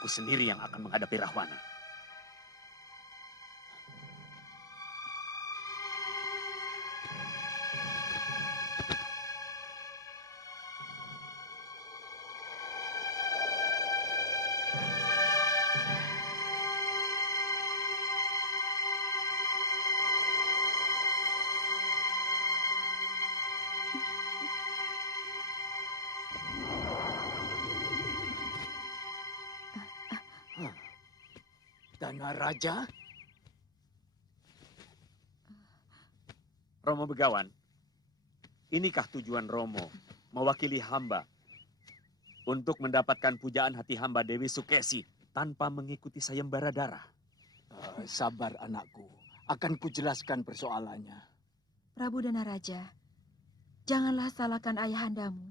Aku sendiri yang akan menghadapi Rahwana. Dana Raja? Romo Begawan, inikah tujuan Romo mewakili hamba untuk mendapatkan pujaan hati hamba Dewi Sukesi tanpa mengikuti sayembara darah? Sabar anakku, Akan kujelaskan persoalannya. Prabu Danaraja, janganlah salahkan ayahandamu.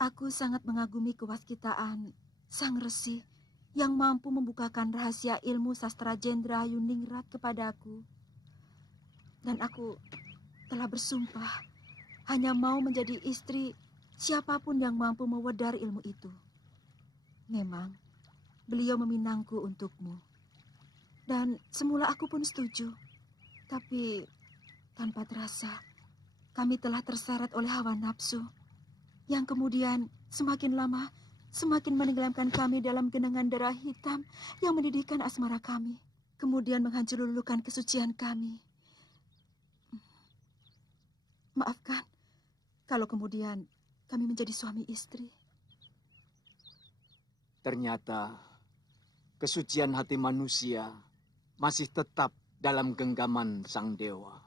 Aku sangat mengagumi kewaskitaan Sang Resi yang mampu membukakan rahasia ilmu sastra Jendra Yuningrat kepadaku. Dan aku telah bersumpah hanya mau menjadi istri siapapun yang mampu mewedar ilmu itu. Memang beliau meminangku untukmu. Dan semula aku pun setuju. Tapi tanpa terasa, kami telah terseret oleh hawa nafsu. Yang kemudian semakin lama, semakin menenggelamkan kami dalam genangan darah hitam yang mendidihkan asmara kami. Kemudian menghancur lulukan kesucian kami. Maafkan, kalau kemudian kami menjadi suami istri. Ternyata kesucian hati manusia masih tetap dalam genggaman sang dewa.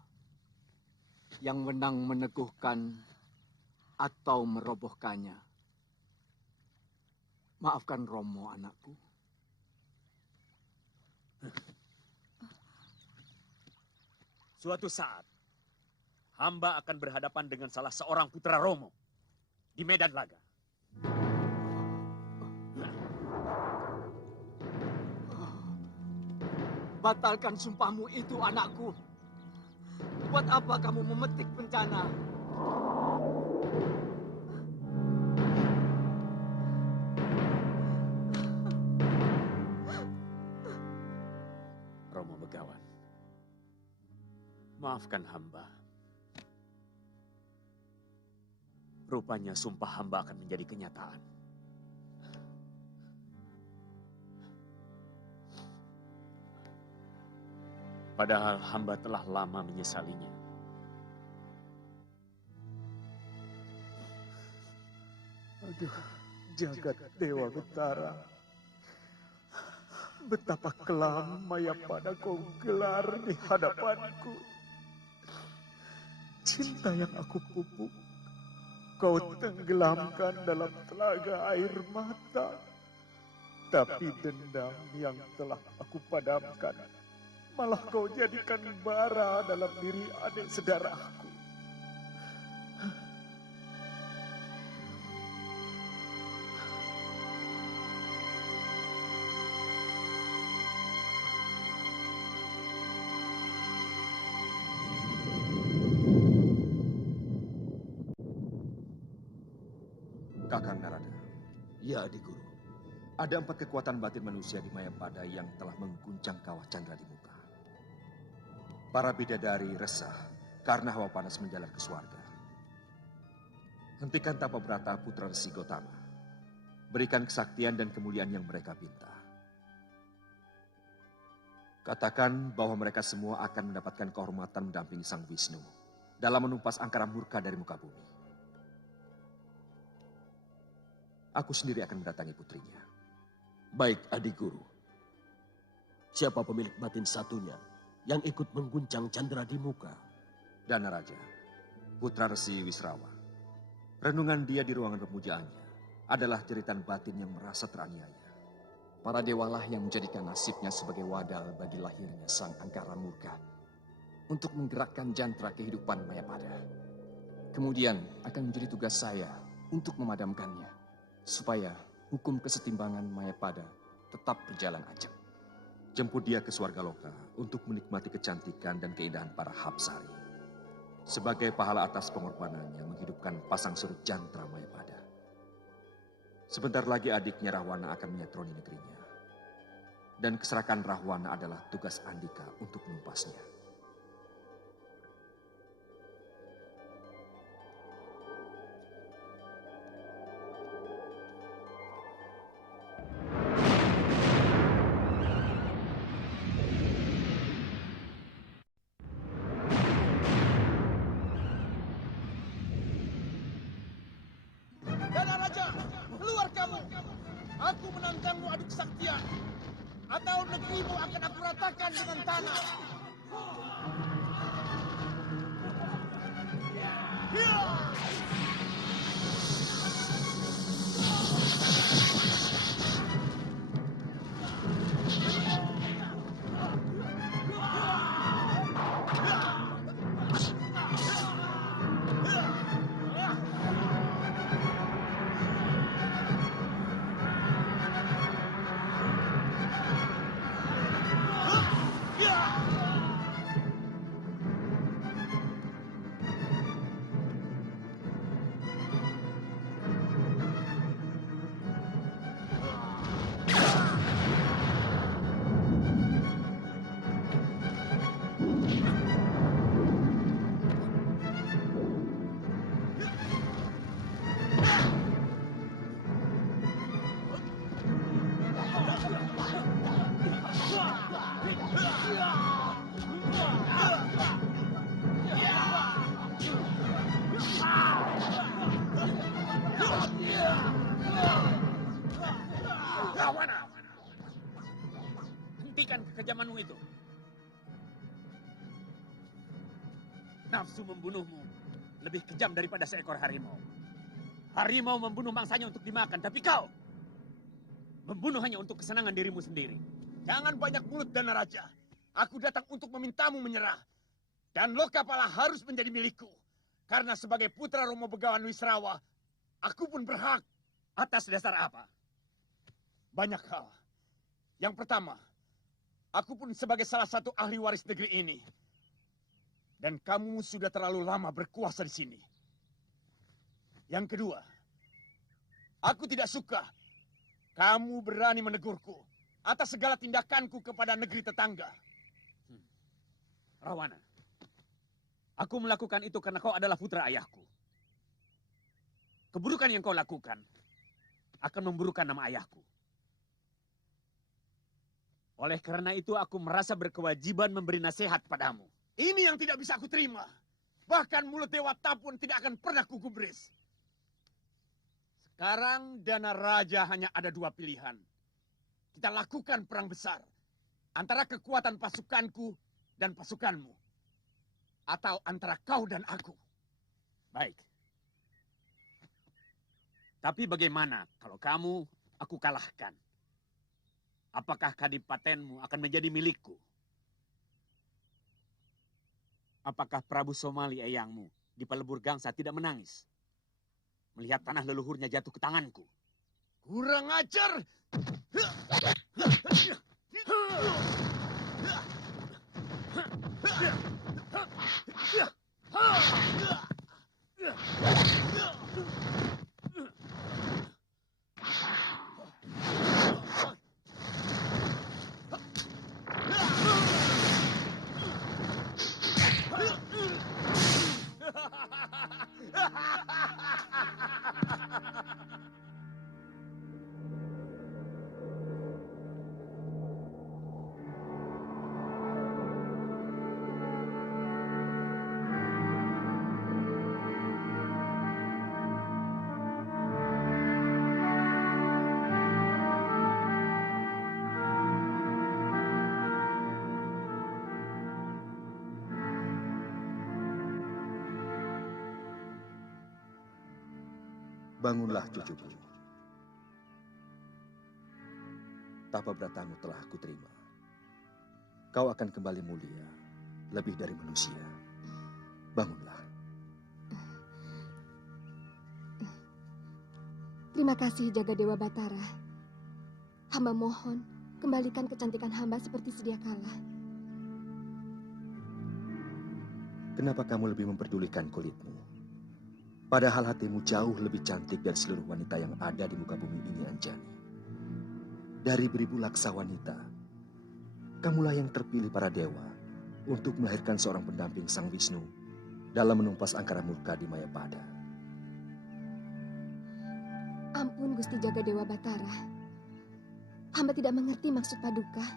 Yang menang meneguhkan atau merobohkannya. Maafkan Romo, anakku. Suatu saat, hamba akan berhadapan dengan salah seorang putra Romo di medan laga. Batalkan sumpahmu itu, anakku. Buat apa kamu memetik bencana? Romo Begawan, maafkan hamba. Rupanya sumpah hamba akan menjadi kenyataan. Padahal hamba telah lama menyesalinya. Aduh, jagat Dewa Betara. Betapa kelam Mayapada kau gelar di hadapanku. Cinta yang aku pupuk, kau tenggelamkan dalam telaga air mata. Tapi dendam yang telah aku padamkan, malah kau jadikan bara dalam diri adik saudaraku. Kakang Narada. Ya, Adik Guru. Ada 4 kekuatan batin manusia di Mayapada yang telah mengguncang kawah Candra di muka. Para bidadari resah karena hawa panas menjalar ke surga. Hentikan tapa berata putra Resi Gotama. Berikan kesaktian dan kemuliaan yang mereka minta. Katakan bahwa mereka semua akan mendapatkan kehormatan mendampingi Sang Wisnu dalam menumpas angkara murka dari muka bumi. Aku sendiri akan mendatangi putrinya. Baik, Adik Guru. Siapa pemilik batin satunya yang ikut mengguncang Candra di muka? Danaraja, putra Resi Wisrawa. Renungan dia di ruangan pemujaannya adalah jeritan batin yang merasa teraniaya. Para dewalah yang menjadikan nasibnya sebagai wadal bagi lahirnya sang angkara murka untuk menggerakkan jantra kehidupan Mayapada. Kemudian akan menjadi tugas saya untuk memadamkannya, supaya hukum kesetimbangan Mayapada tetap berjalan ajak. Jemput dia ke Swargaloka untuk menikmati kecantikan dan keindahan para Hapsari. Sebagai pahala atas pengorbanannya menghidupkan pasang surut jantra Mayapada. Sebentar lagi adiknya Rahwana akan menyatroni negerinya. Dan keserakahan Rahwana adalah tugas Andika untuk menumpasnya. Danaraja, keluar kamu! Aku menantangmu adu kesaktian. Atau negerimu akan aku ratakan dengan tanah. itu? Nafsu membunuhmu lebih kejam daripada seekor harimau. Harimau membunuh mangsanya untuk dimakan, tapi kau membunuh hanya untuk kesenangan dirimu sendiri. Jangan banyak mulut, Dana Raja. Aku datang untuk memintamu menyerah. Dan Lokapala harus menjadi milikku. Karena sebagai putra Romo Begawan Wisrawa, aku pun berhak. Atas dasar apa? Banyak hal. Yang pertama, aku pun sebagai salah satu ahli waris negeri ini. Dan kamu sudah terlalu lama berkuasa di sini. Yang kedua, aku tidak suka kamu berani menegurku atas segala tindakanku kepada negeri tetangga. Rawana, aku melakukan itu karena kau adalah putra ayahku. Keburukan yang kau lakukan akan memburukan nama ayahku. Oleh karena itu aku merasa berkewajiban memberi nasihat padamu. Ini yang tidak bisa aku terima. Bahkan mulut Dewata pun tidak akan pernah kugubris. Sekarang Dana Raja hanya ada dua pilihan. Kita lakukan perang besar. Antara kekuatan pasukanku dan pasukanmu. Atau antara kau dan aku. Baik. Tapi bagaimana kalau kamu aku kalahkan? Apakah kadipatenmu akan menjadi milikku? Apakah Prabu Somali eyangmu di Pelebur Gangsa tidak menangis melihat tanah leluhurnya jatuh ke tanganku? Kurang ajar! Bangunlah cucuku. Tapa bratamu telah aku terima. Kau akan kembali mulia, lebih dari manusia. Bangunlah. Terima kasih Jaga Dewa Batara. Hamba mohon, kembalikan kecantikan hamba seperti sedia kala. Kenapa kamu lebih memperdulikan kulitmu? Padahal hatimu jauh lebih cantik dari seluruh wanita yang ada di muka bumi ini, Anjani. Dari beribu laksa wanita, kamulah yang terpilih para dewa untuk melahirkan seorang pendamping Sang Wisnu dalam menumpas angkara murka di Mayapada. Ampun Gusti Jaga Dewa Batara. Hamba tidak mengerti maksud Paduka.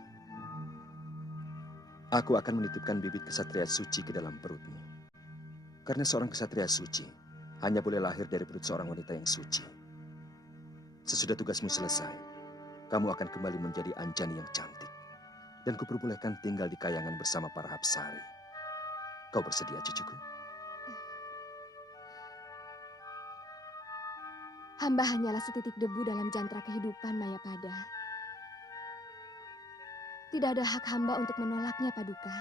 Aku akan menitipkan bibit kesatria suci ke dalam perutmu. Karena seorang kesatria suci hanya boleh lahir dari perut seorang wanita yang suci. Sesudah tugasmu selesai, kamu akan kembali menjadi Anjani yang cantik. Dan kuperbolehkan tinggal di kayangan bersama para Hapsari. Kau bersedia, cucuku? Hamba hanyalah setitik debu dalam jantra kehidupan Mayapada. Tidak ada hak hamba untuk menolaknya, Paduka.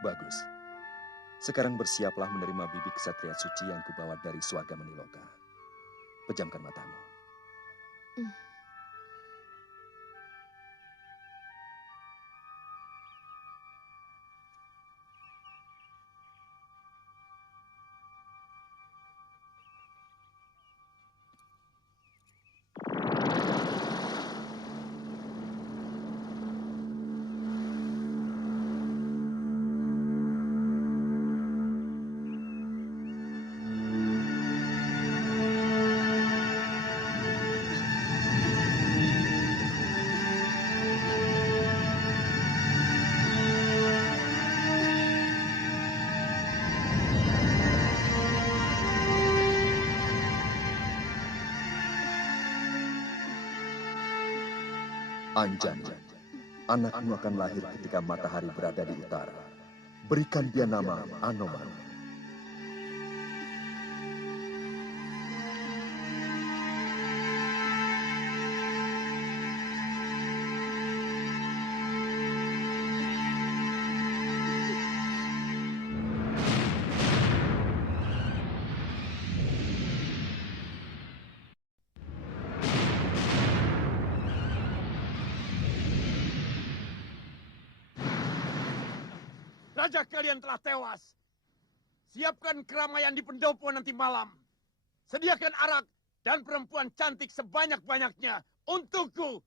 Bagus. Sekarang bersiaplah menerima bibit kesatria suci yang kubawa dari Swarga Maniloka. Pejamkan matamu. Anjani, Anakmu akan lahir ketika matahari berada di utara. Berikan dia nama Anoman. Raja kalian telah tewas. Siapkan keramaian di pendopo nanti malam. Sediakan arak dan perempuan cantik sebanyak-banyaknya untukku.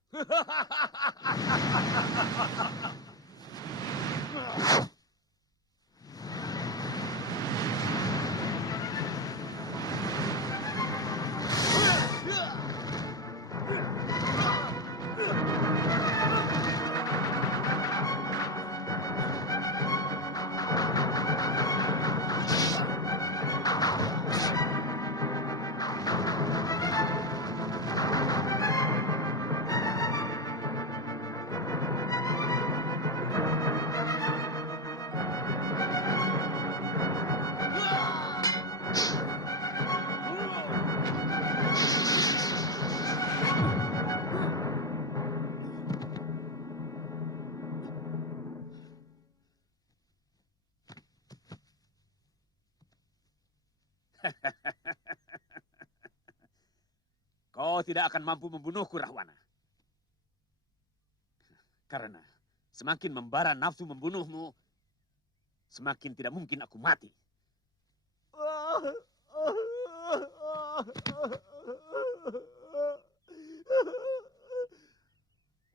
Kau tidak akan mampu membunuhku, Rahwana. Karena semakin membara nafsu membunuhmu, semakin tidak mungkin aku mati.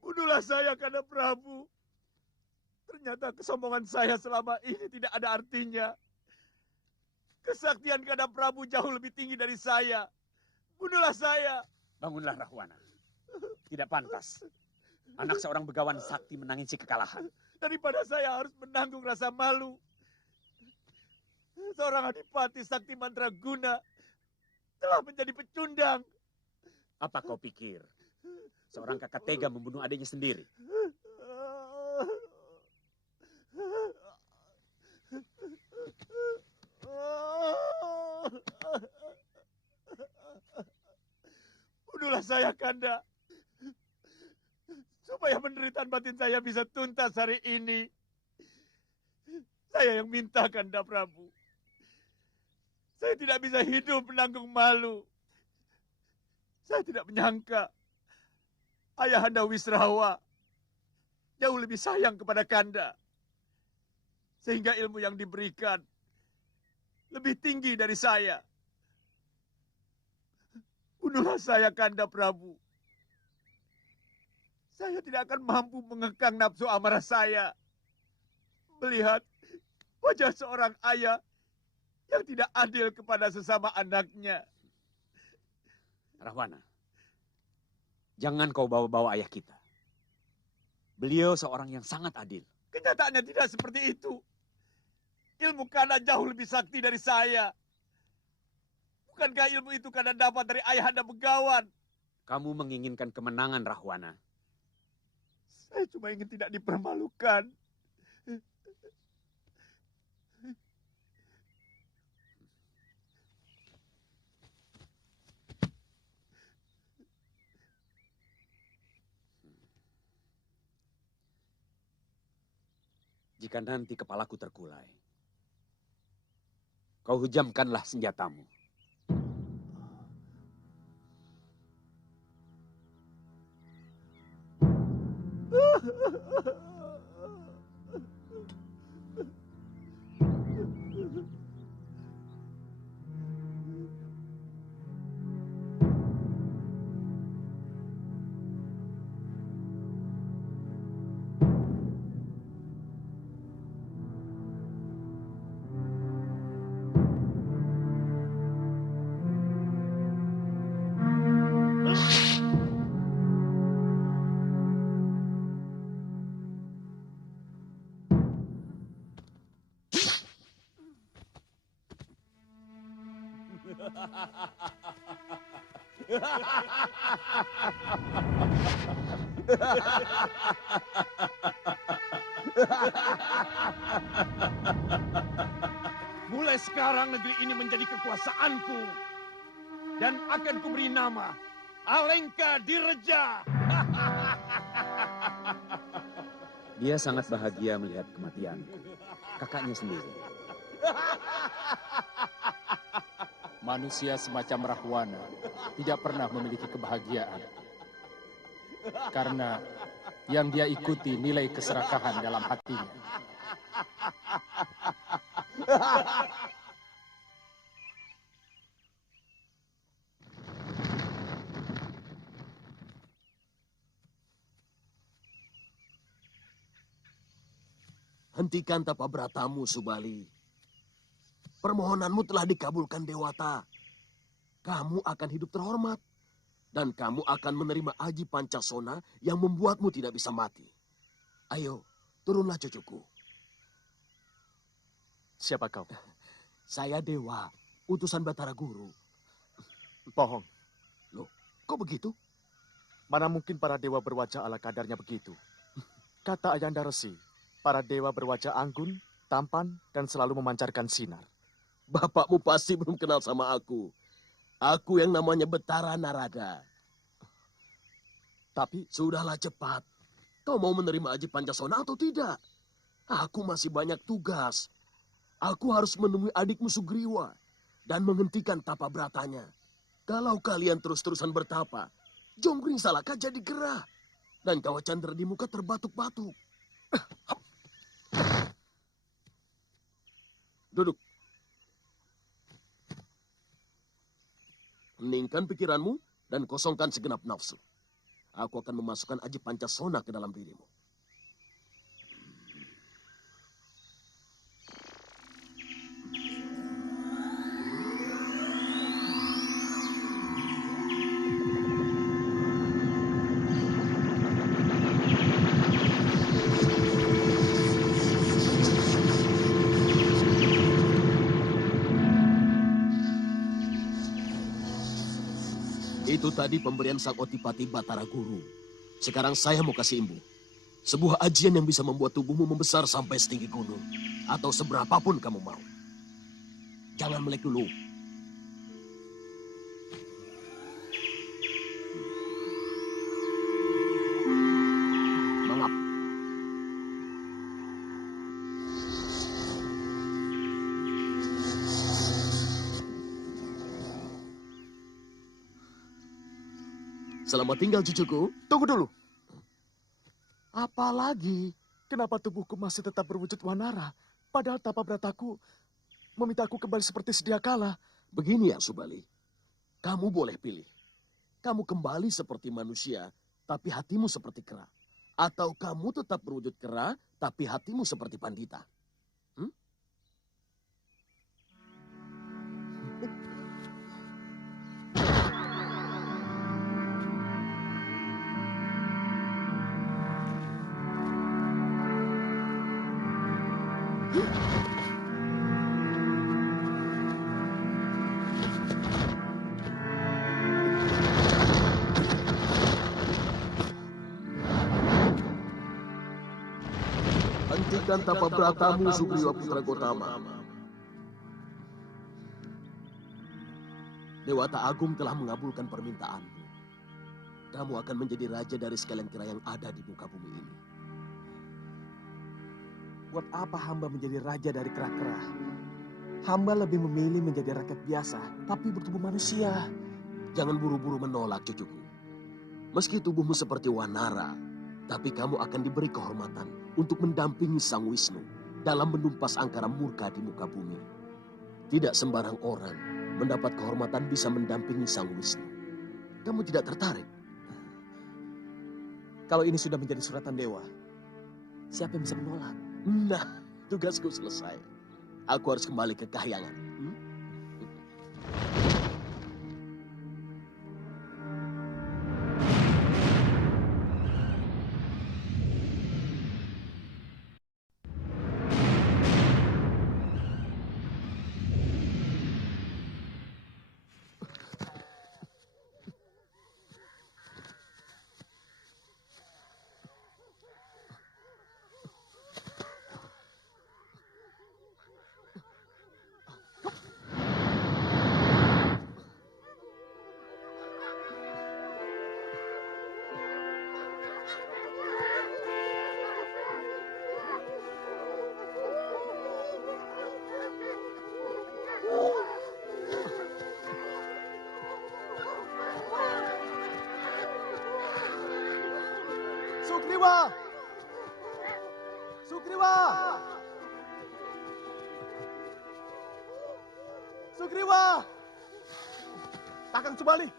Bunuhlah saya, Kanda Prabu. Ternyata kesombongan saya selama ini tidak ada artinya. Kesaktian Kanda Prabu jauh lebih tinggi dari saya. Bunuhlah saya. Bangunlah, Rahwana. Tidak pantas. Anak seorang begawan sakti menangisi kekalahan. Daripada saya harus menanggung rasa malu. Seorang adipati sakti mandraguna telah menjadi pecundang. Apa kau pikir? Seorang kakak tega membunuh adiknya sendiri. Bunuhlah saya, Kanda. Supaya penderitaan batin saya bisa tuntas hari ini. Saya yang minta, Kanda Prabu. Saya tidak bisa hidup menanggung malu. Saya tidak menyangka Ayahanda Wisrawa jauh lebih sayang kepada Kanda. Sehingga ilmu yang diberikan lebih tinggi dari saya. Bunuhlah saya, Kanda Prabu. Saya tidak akan mampu mengekang nafsu amarah saya. Melihat wajah seorang ayah yang tidak adil kepada sesama anaknya. Rahwana, jangan kau bawa-bawa ayah kita. Beliau seorang yang sangat adil. Kenyataannya tidak seperti itu. Ilmu Kanda jauh lebih sakti dari saya. Bukankah ilmu itu Kanda dapat dari ayahanda begawan? Kamu menginginkan kemenangan, Rahwana. Saya cuma ingin tidak dipermalukan. Jika nanti kepalaku terkulai, kau hujamkanlah senjatamu. Mulai sekarang negeri ini menjadi kekuasaanku. Dan akan kuberi nama Alengka Direja. Dia sangat bahagia melihat kematian kakaknya sendiri. Manusia semacam Rahwana tidak pernah memiliki kebahagiaan. Karena yang dia ikuti nilai keserakahan dalam hatinya. Hentikan tapa beratamu, Subali. Permohonanmu telah dikabulkan Dewata. Kamu akan hidup terhormat. Dan kamu akan menerima aji pancasona yang membuatmu tidak bisa mati. Ayo, turunlah cucuku. Siapa kau? Saya Dewa, utusan Batara Guru. Bohong. Loh, kok begitu? Mana mungkin para dewa berwajah ala kadarnya begitu? Kata Ayanda Resi, para dewa berwajah anggun, tampan, dan selalu memancarkan sinar. Bapakmu pasti belum kenal sama aku. Aku yang namanya Betara Narada. Tapi, sudahlah cepat. Kau mau menerima aji pancasona atau tidak? Aku masih banyak tugas. Aku harus menemui adikmu Sugriwa dan menghentikan tapa beratanya. Kalau kalian terus-terusan bertapa, Jonggring Salaka jadi gerah. Dan Kawah Chandra di muka terbatuk-batuk. Duduk. Heningkan pikiranmu dan kosongkan segenap nafsu. Aku akan memasukkan aji pancasona ke dalam dirimu. Itu tadi pemberian sang Otipati Batara Guru. Sekarang saya mau kasih imbu. Sebuah ajian yang bisa membuat tubuhmu membesar sampai setinggi gunung. Atau seberapapun kamu mau. Jangan melek dulu. Mangap. Selamat tinggal cucuku. Tunggu dulu. Apalagi? Kenapa tubuhku masih tetap berwujud wanara? Padahal tapa berataku memintaku kembali seperti sedia kala. Begini ya Subali. Kamu boleh pilih. Kamu kembali seperti manusia, tapi hatimu seperti kera. Atau kamu tetap berwujud kera, tapi hatimu seperti pandita. Hentikan tapa beratamu, Sugriwa Putra Gotama. Dewata Agung telah mengabulkan permintaanmu. Kamu akan menjadi raja dari sekalian kera yang ada di muka bumi ini. Buat apa hamba menjadi raja dari kera-kera? Hamba lebih memilih menjadi rakyat biasa, tapi bertubuh manusia. Jangan buru-buru menolak, cucuku. Meski tubuhmu seperti wanara, tapi kamu akan diberi kehormatan untuk mendampingi Sang Wisnu dalam menumpas angkara murka di muka bumi. Tidak sembarang orang mendapat kehormatan bisa mendampingi Sang Wisnu. Kamu tidak tertarik? Kalau ini sudah menjadi suratan dewa, siapa yang bisa menolak? Nah, tugasku selesai. Aku harus kembali ke kahyangan. Sugriwa! Sugriwa! Sugriwa! Kakang Subali!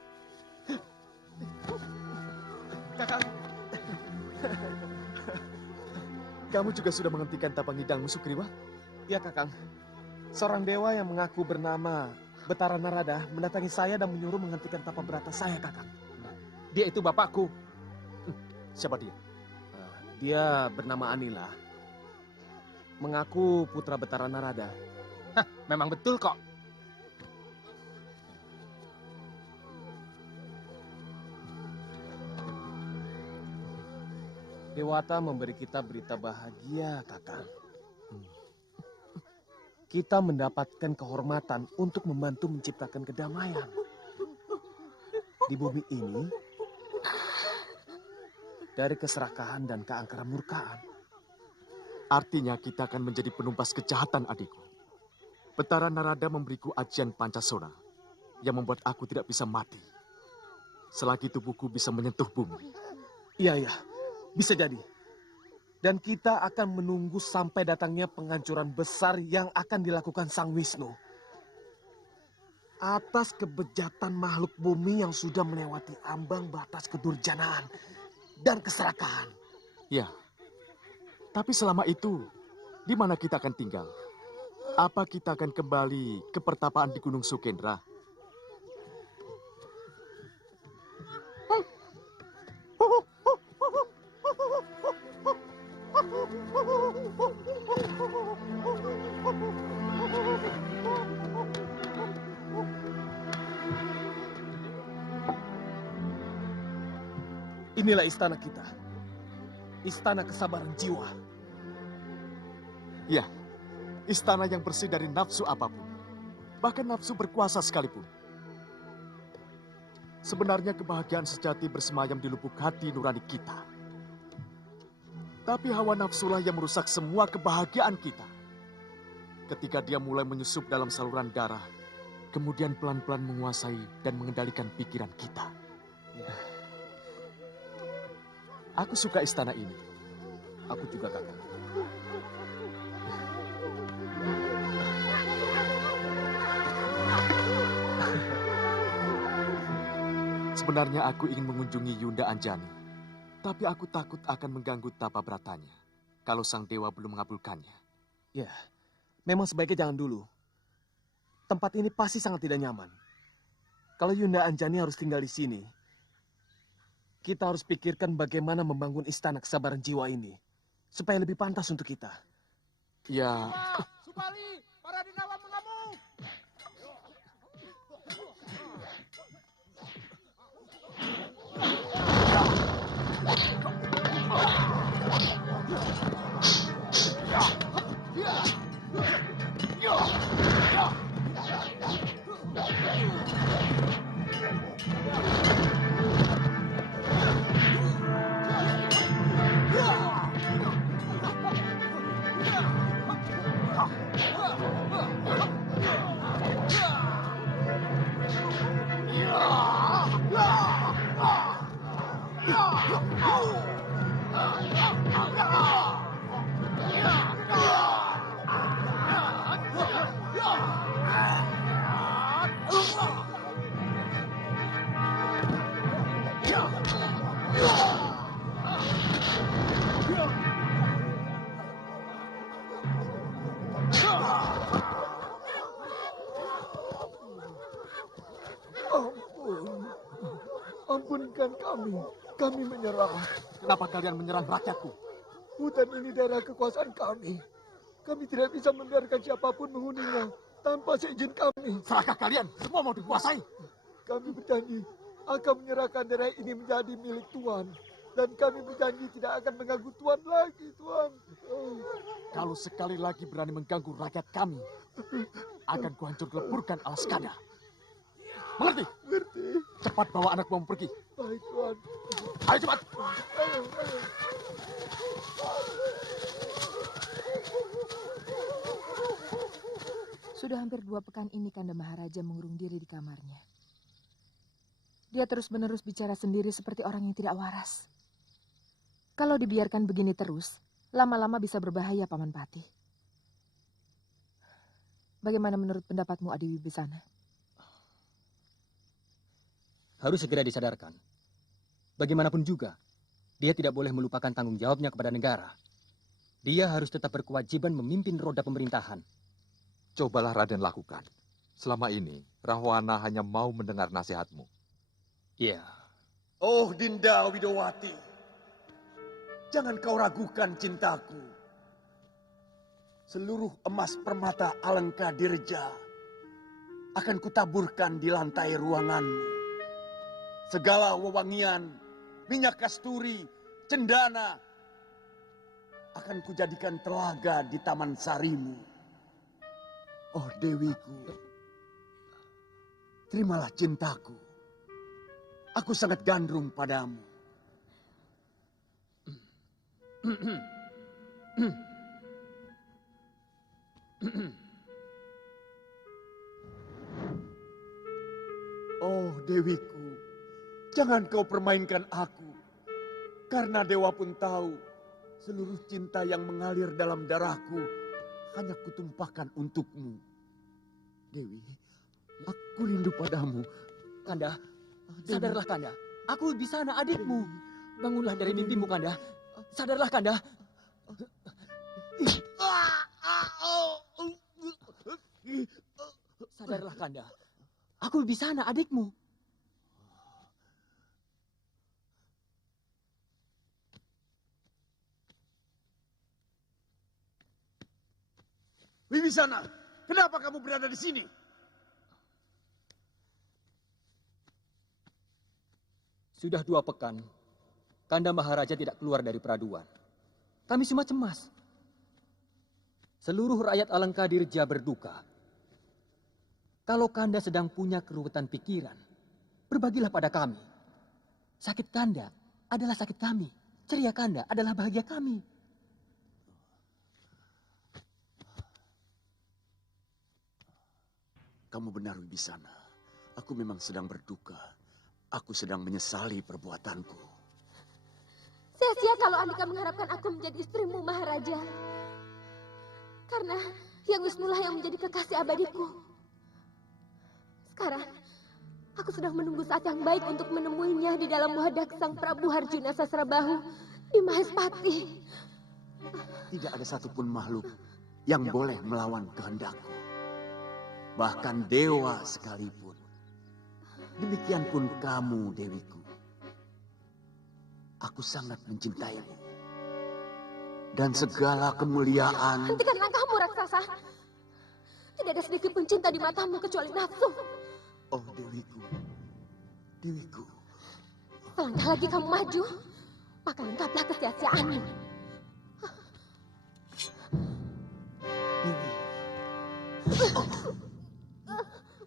Kakang! Kamu juga sudah menghentikan tapang hidangmu, Sugriwa? Ya, Kakang. Seorang dewa yang mengaku bernama Betara Narada mendatangi saya dan menyuruh menghentikan tapa berata saya, Kakang. Dia itu bapakku. Siapa dia? Dia bernama Anila. Mengaku putra Betara Narada. Hah, memang betul kok. Dewata memberi kita berita bahagia, Kakang. Kita mendapatkan kehormatan untuk membantu menciptakan kedamaian. Di bumi ini, dari keserakahan dan keangkaran murkaan. Artinya kita akan menjadi penumpas kejahatan, adikku. Betara Narada memberiku ajian Pancasona yang membuat aku tidak bisa mati selagi tubuhku bisa menyentuh bumi. Iya, bisa jadi. Dan kita akan menunggu sampai datangnya penghancuran besar yang akan dilakukan Sang Wisnu. Atas kebejatan makhluk bumi yang sudah melewati ambang batas kedurjanaan dan keserakahan. Ya, tapi selama itu, di mana kita akan tinggal? Apa kita akan kembali ke pertapaan di Gunung Sukendra? Inilah istana kita. Istana kesabaran jiwa. Ya, istana yang bersih dari nafsu apapun. Bahkan nafsu berkuasa sekalipun. Sebenarnya kebahagiaan sejati bersemayam di lubuk hati nurani kita. Tapi hawa nafsulah yang merusak semua kebahagiaan kita. Ketika dia mulai menyusup dalam saluran darah, kemudian pelan-pelan menguasai dan mengendalikan pikiran kita. Ya. Aku suka istana ini. Aku juga, Kakang. Sebenarnya aku ingin mengunjungi Yunda Anjani. Tapi aku takut akan mengganggu tapa beratanya kalau sang dewa belum mengabulkannya. Ya, memang sebaiknya jangan dulu. Tempat ini pasti sangat tidak nyaman. Kalau Yunda Anjani harus tinggal di sini, kita harus pikirkan bagaimana membangun istana kesabaran jiwa ini supaya lebih pantas untuk kita. Ya. Subali, para dinawa mengamuk. Ampunkan kami. Kami menyerah. Kenapa kalian menyerang rakyatku? Hutan ini daerah kekuasaan kami. Kami tidak bisa membiarkan siapapun menghuninya tanpa seizin kami. Serahkah kalian? Semua mau dikuasai. Kami berjanji akan menyerahkan daerah ini menjadi milik Tuan. Dan kami berjanji tidak akan mengganggu Tuan lagi, Tuan. Kalau sekali lagi berani mengganggu rakyat kami, akan kuhancur leburkan Alaskada. Mengerti? Mengerti. Cepat bawa anakmu pergi. Baik, Tuan. Ayo cepat. Ayo. Sudah hampir 2 pekan ini Kanda Maharaja mengurung diri di kamarnya. Dia terus-menerus bicara sendiri seperti orang yang tidak waras. Kalau dibiarkan begini terus, lama-lama bisa berbahaya, Paman Patih. Bagaimana menurut pendapatmu, Adi Wibisana? Harus segera disadarkan. Bagaimanapun juga, dia tidak boleh melupakan tanggung jawabnya kepada negara. Dia harus tetap berkewajiban memimpin roda pemerintahan. Cobalah Raden lakukan. Selama ini, Rahwana hanya mau mendengar nasihatmu. Iya. Oh Dinda Widowati, jangan kau ragukan cintaku. Seluruh emas permata Alengka Dirja akan kutaburkan di lantai ruanganmu. Segala wewangian, minyak kasturi, cendana akan kujadikan telaga di taman sarimu. Oh Dewiku, terimalah cintaku. Aku sangat gandrung padamu. Oh Dewiku, jangan kau permainkan aku. Karena dewa pun tahu seluruh cinta yang mengalir dalam darahku hanya kutumpahkan untukmu. Dewi, aku rindu padamu. Kanda, sadarlah Kanda. Aku Wibisana, adikmu. Bangunlah dari mimpimu, Kanda. Sadarlah Kanda. Sadarlah Kanda. Aku Wibisana, adikmu. Wibisana, kenapa kamu berada di sini? Sudah 2 pekan, Kanda Maharaja tidak keluar dari Peraduan. Kami semua cemas. Seluruh rakyat Alengka Dirja berduka. Kalau Kanda sedang punya keruwetan pikiran, berbagilah pada kami. Sakit Kanda adalah sakit kami. Ceria Kanda adalah bahagia kami. Kamu benar Wibisana. Aku memang sedang berduka. Aku sedang menyesali perbuatanku. Sia-sia kalau Andika mengharapkan aku menjadi istrimu, Maharaja. Karena Hyang Wisnulah yang menjadi kekasih abadiku. Sekarang, aku sedang menunggu saat yang baik untuk menemuinya di dalam wadah Sang Prabu Harjuna Sasrabahu di Mahespati. Tidak ada satupun makhluk yang boleh melawan kehendakku. Bahkan dewa sekalipun. Demikian pun kamu, Dewiku. Aku sangat mencintaimu. Dan segala kemuliaan... Hentikan langkahmu, raksasa. Tidak ada sedikit pun cinta di matamu kecuali nafsu. Oh, Dewiku. Dewiku. Selangkah lagi kamu maju, maka lengkaplah kesia-siaanmu.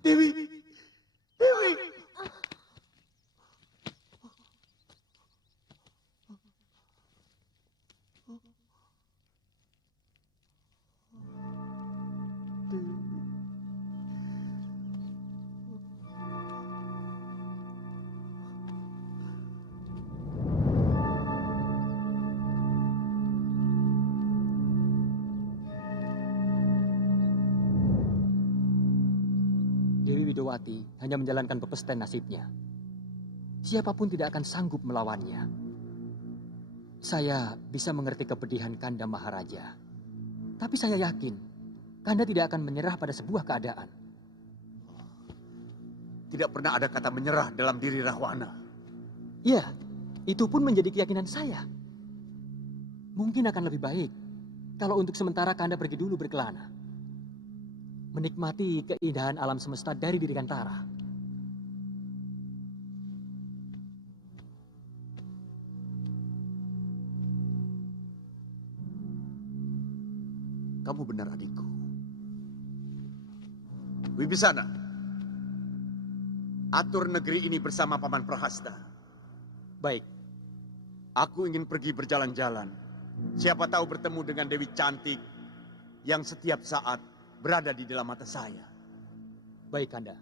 Dewi. Dewi. Dewi Widowati hanya menjalankan pepesten nasibnya. Siapapun tidak akan sanggup melawannya. Saya bisa mengerti kepedihan Kanda Maharaja. Tapi saya yakin, Kanda tidak akan menyerah pada sebuah keadaan. Tidak pernah ada kata menyerah dalam diri Rahwana. Ya, itu pun menjadi keyakinan saya. Mungkin akan lebih baik kalau untuk sementara Kanda pergi dulu berkelana. Menikmati keindahan alam semesta dari Dirgantara. Kamu benar adikku. Wibisana, atur negeri ini bersama Paman Prahasta. Baik. Aku ingin pergi berjalan-jalan. Siapa tahu bertemu dengan Dewi cantik yang setiap saat berada di dalam mata saya. Baik, Kanda.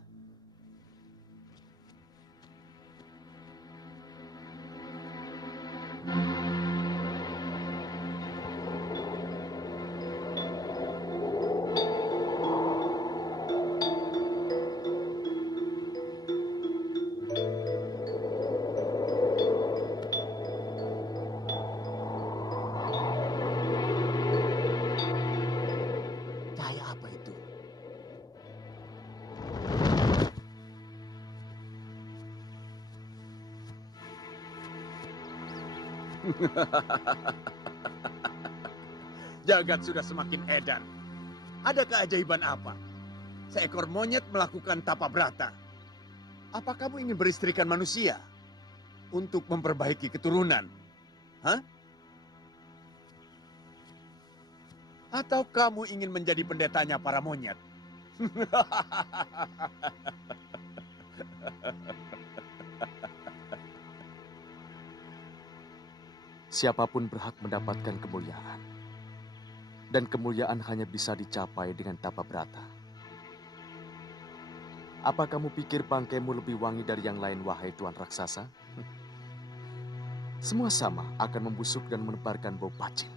Jagat sudah semakin edan. Ada keajaiban apa? Seekor monyet melakukan tapa brata. Apa kamu ingin beristrikan manusia untuk memperbaiki keturunan? Hah? Atau kamu ingin menjadi pendetanya para monyet? Siapapun berhak mendapatkan kemuliaan. Dan kemuliaan hanya bisa dicapai dengan tapa brata. Apa kamu pikir bangkaimu lebih wangi dari yang lain, wahai Tuan Raksasa? Semua sama akan membusuk dan menebarkan bau bacin.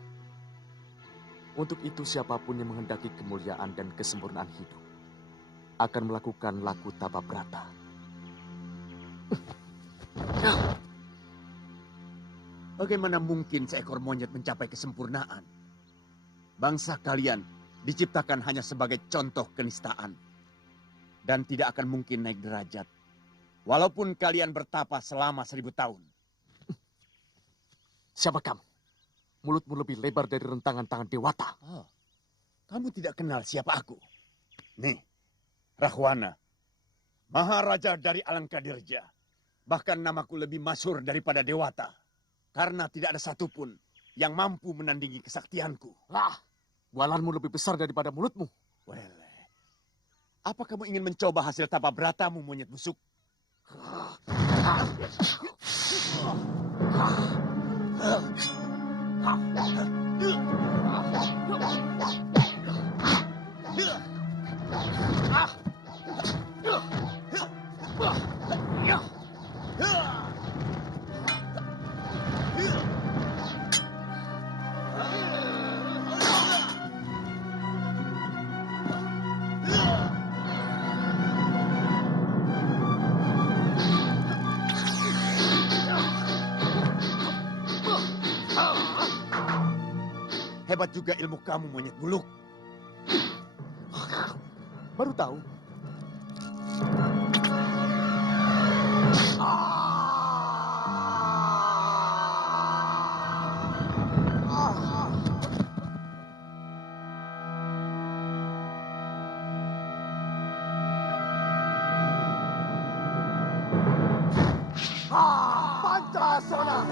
Untuk itu siapapun yang menghendaki kemuliaan dan kesempurnaan hidup akan melakukan laku tapa brata. Bagaimana mungkin seekor monyet mencapai kesempurnaan? Bangsa kalian diciptakan hanya sebagai contoh kenistaan. Dan tidak akan mungkin naik derajat. Walaupun kalian bertapa selama 1000 tahun. Siapa kamu? Mulutmu lebih lebar dari rentangan tangan dewata. Oh, kamu tidak kenal siapa aku? Nih, Rahwana, Maharaja dari Alangkadirja. Bahkan namaku lebih masyhur daripada dewata. Karena tidak ada satupun yang mampu menandingi kesaktianku. Bualanmu lebih besar daripada mulutmu. Apa kamu ingin mencoba hasil tapa bratamu, monyet busuk? Hebat juga ilmu kamu, monyet buluk. Baru tahu. Pancasona.